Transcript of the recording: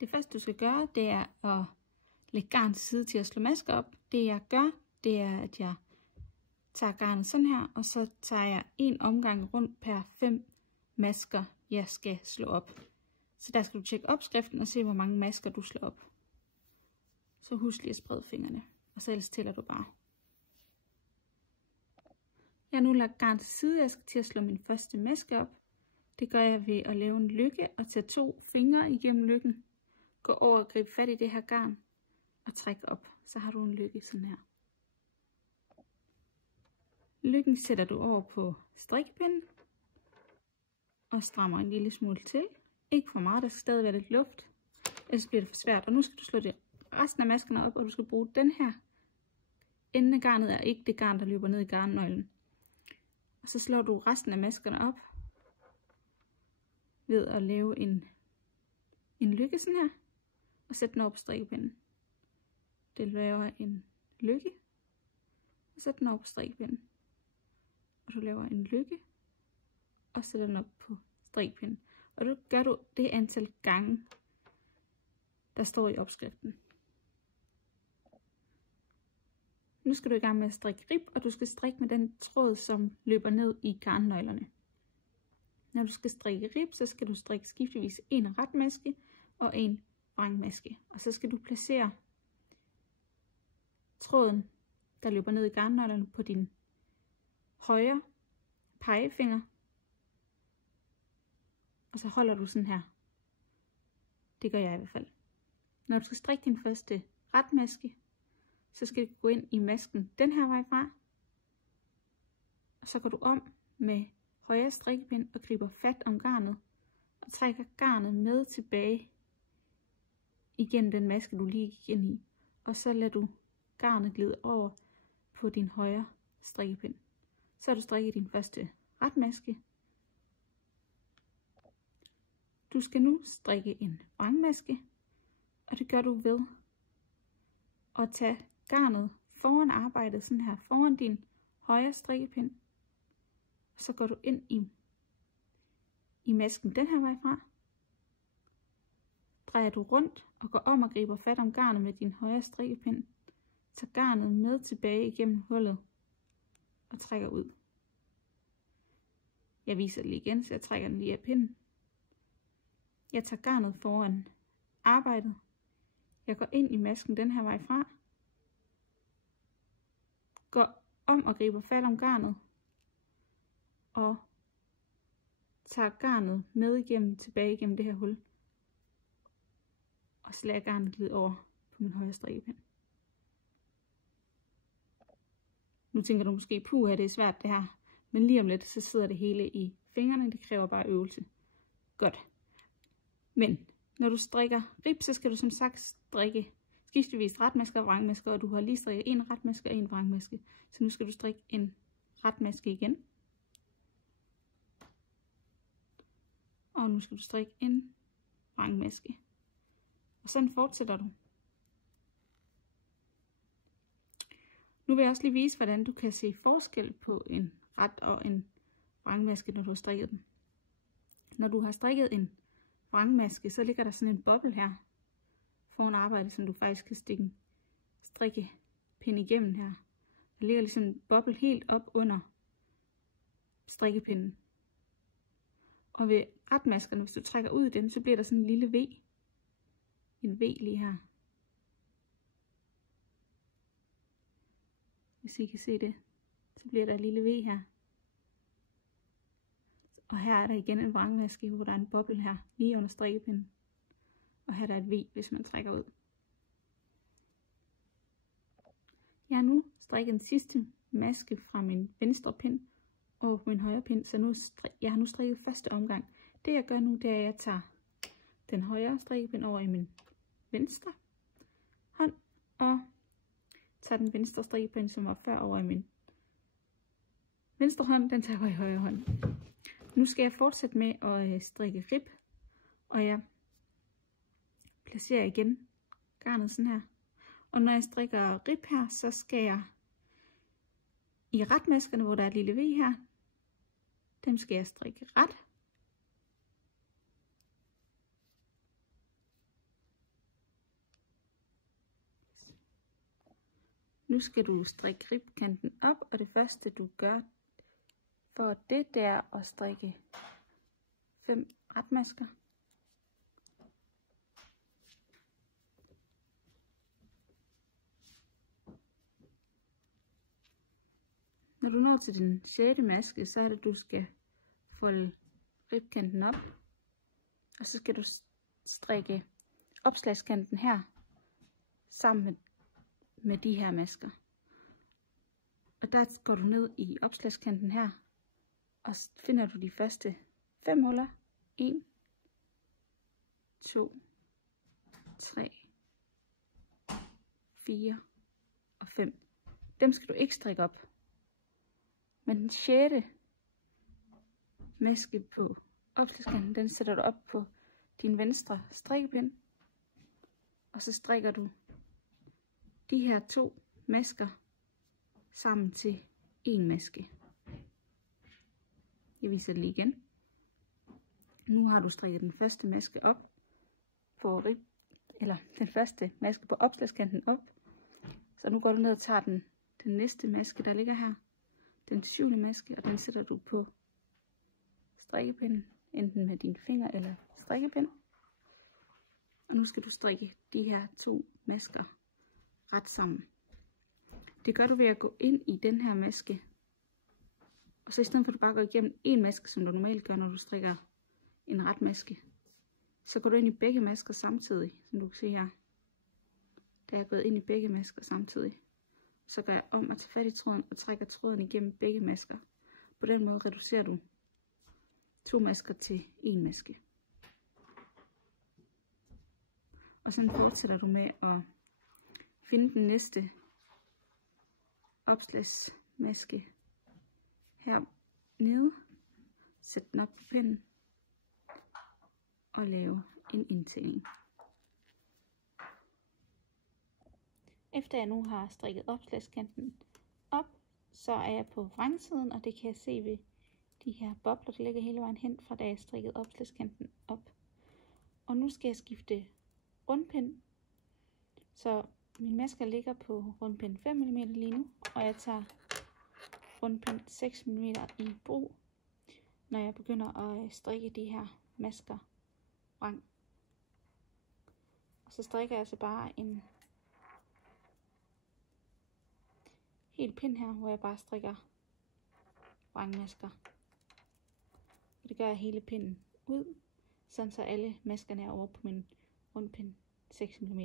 Det første du skal gøre, det er at lægge garn til side til at slå masker op. Det jeg gør, det er, at jeg tager garnet sådan her, og så tager jeg en omgang rundt per 5 masker, jeg skal slå op. Så der skal du tjekke opskriften og se, hvor mange masker du slår op. Så husk lige at sprede fingrene, og så ellers tæller du bare. Jeg har nu lagt garn til side, jeg skal til at slå min første maske op. Det gør jeg ved at lave en løkke og tage 2 fingre igennem løkken. Gå over og gribe fat i det her garn og træk op. Så har du en løkke sådan her. Løkken sætter du over på strikkepinden og strammer en lille smule til. Ikke for meget, der skal stadig være lidt luft, ellers bliver det for svært. Og nu skal du slå resten af maskerne op, og du skal bruge den her. Enden af garnet er ikke det garn, der løber ned i garnnøglen. Og så slår du resten af maskerne op ved at lave en løkke sådan her, og sætte den over på strikkepinden. Det laver en løkke, og sætter den over på strikkepinden. Og du laver en løkke, og sætter den op på strikkepinden. Og så gør du det antal gange, der står i opskriften. Nu skal du i gang med at strikke rib, og du skal strikke med den tråd, som løber ned i garnnøglerne. Når du skal strikke rib, så skal du strikke skiftevis en retmaske og en vrangmaske. Og så skal du placere tråden, der løber ned i garnnøglerne, på din højre pegefinger. Og så holder du sådan her. Det gør jeg i hvert fald. Når du skal strikke din første retmaske, så skal du gå ind i masken den her vej fra. Og så går du om med højre strikkepind og griber fat om garnet. Og trækker garnet med tilbage igennem den maske, du lige gik ind i. Og så lader du garnet glide over på din højre strikkepind. Så har du strikket din første retmaske. Du skal nu strikke en vrangmaske, og det gør du ved at tage garnet foran arbejdet, sådan her foran din højre strikkepind. Så går du ind i masken den her vej fra. Drejer du rundt og går om og griber fat om garnet med din højre strikkepind. Tager garnet med tilbage igennem hullet og trækker ud. Jeg viser det lige igen, så jeg trækker den lige af pinden. Jeg tager garnet foran arbejdet. Jeg går ind i masken den her vej fra. Går om og griber fat om garnet. Og tager garnet med igennem, tilbage igennem det her hul. Og så lader garnet glide over på min højre strikkepind. Nu tænker du måske, puha, det er svært det her. Men lige om lidt, så sidder det hele i fingrene. Det kræver bare øvelse. Godt. Men når du strikker rib, så skal du som sagt strikke skiftevis retmasker og vrangmasker. Og du har lige strikket en retmaske og en vrangmaske. Så nu skal du strikke en retmaske igen. Og nu skal du strikke en vrangmaske. Og sådan fortsætter du. Nu vil jeg også lige vise, hvordan du kan se forskel på en ret og en vrangmaske, når du har strikket den. Når du har strikket en vrangmaske, så ligger der sådan en boble her foran arbejdet, som du faktisk kan stikke en strikkepind igennem her. Der ligger ligesom en boble helt op under strikkepinden. Og ved retmaskerne, hvis du trækker ud i den, så bliver der sådan en lille V. En V lige her. Hvis I kan se det, så bliver der et lille V her. Og her er der igen en vrangmaske, hvor der er en boble her, lige under strikkepinden. Og her er der et V, hvis man trækker ud. Jeg har nu strikket den sidste maske fra min venstre pind over på min højre pind, så jeg har nu strikket første omgang. Det jeg gør nu, det er, at jeg tager den højre strikkepind over i min venstre hånd, og tager den venstre strikkepind, som var før, over i min venstre hånd, den tager jeg i højre hånd. Nu skal jeg fortsætte med at strikke rib, og jeg placerer igen garnet sådan her. Og når jeg strikker rib her, så skal jeg i retmaskerne, hvor der er et lille V her, dem skal jeg strikke ret. Nu skal du strikke ribkanten op, og det første du gør for det er at strikke 5 retmasker. Når du når til den 6. maske, så er det, du skal folde ribkanten op, og så skal du strikke opslagskanten her sammen med de her masker. Og der går du ned i opslagskanten her, og finder du de første 5 huller. 1, 2, 3, 4 og 5. Dem skal du ikke strikke op. Men den 6. maske på opslagskanten, den sætter du op på din venstre strikkepind. Og så strikker du de her 2 masker sammen til en maske. Jeg viser det lige igen. Nu har du strikket den første maske op på den første maske på opslagskanten op. Så nu går du ned og tager den næste maske, der ligger her. Den 7. maske, og den sætter du på strikkepinden, enten med din finger eller strikkepind. Og nu skal du strikke de her 2 masker ret sammen. Det gør du ved at gå ind i den her maske, og så i stedet for at du bare går igennem en maske, som du normalt gør, når du strikker en ret maske, så går du ind i begge masker samtidig, som du kan se her. Der er jeg gået ind i begge masker samtidig. Så går jeg om at tage fat i tråden og trækker tråden igennem begge masker. På den måde reducerer du 2 masker til en maske. Og så fortsætter du med at finde den næste opslagsmaske her nede. Sæt den op på pinden og lave en indtægning. Efter jeg nu har strikket opslagskanten op, så er jeg på vrangsiden, og det kan jeg se ved de her bobler, der ligger hele vejen hen fra da jeg strikkede opslagskanten op. Og nu skal jeg skifte rundpind, så min masker ligger på rundpind 5 mm lige nu, og jeg tager rundpind 6 mm i brug, når jeg begynder at strikke de her masker vrang. Og så strikker jeg så bare en hel pind her, hvor jeg bare strikker vrangmasker. Og det gør jeg hele pinden ud, sådan så alle maskerne er over på min rundpind 6 mm.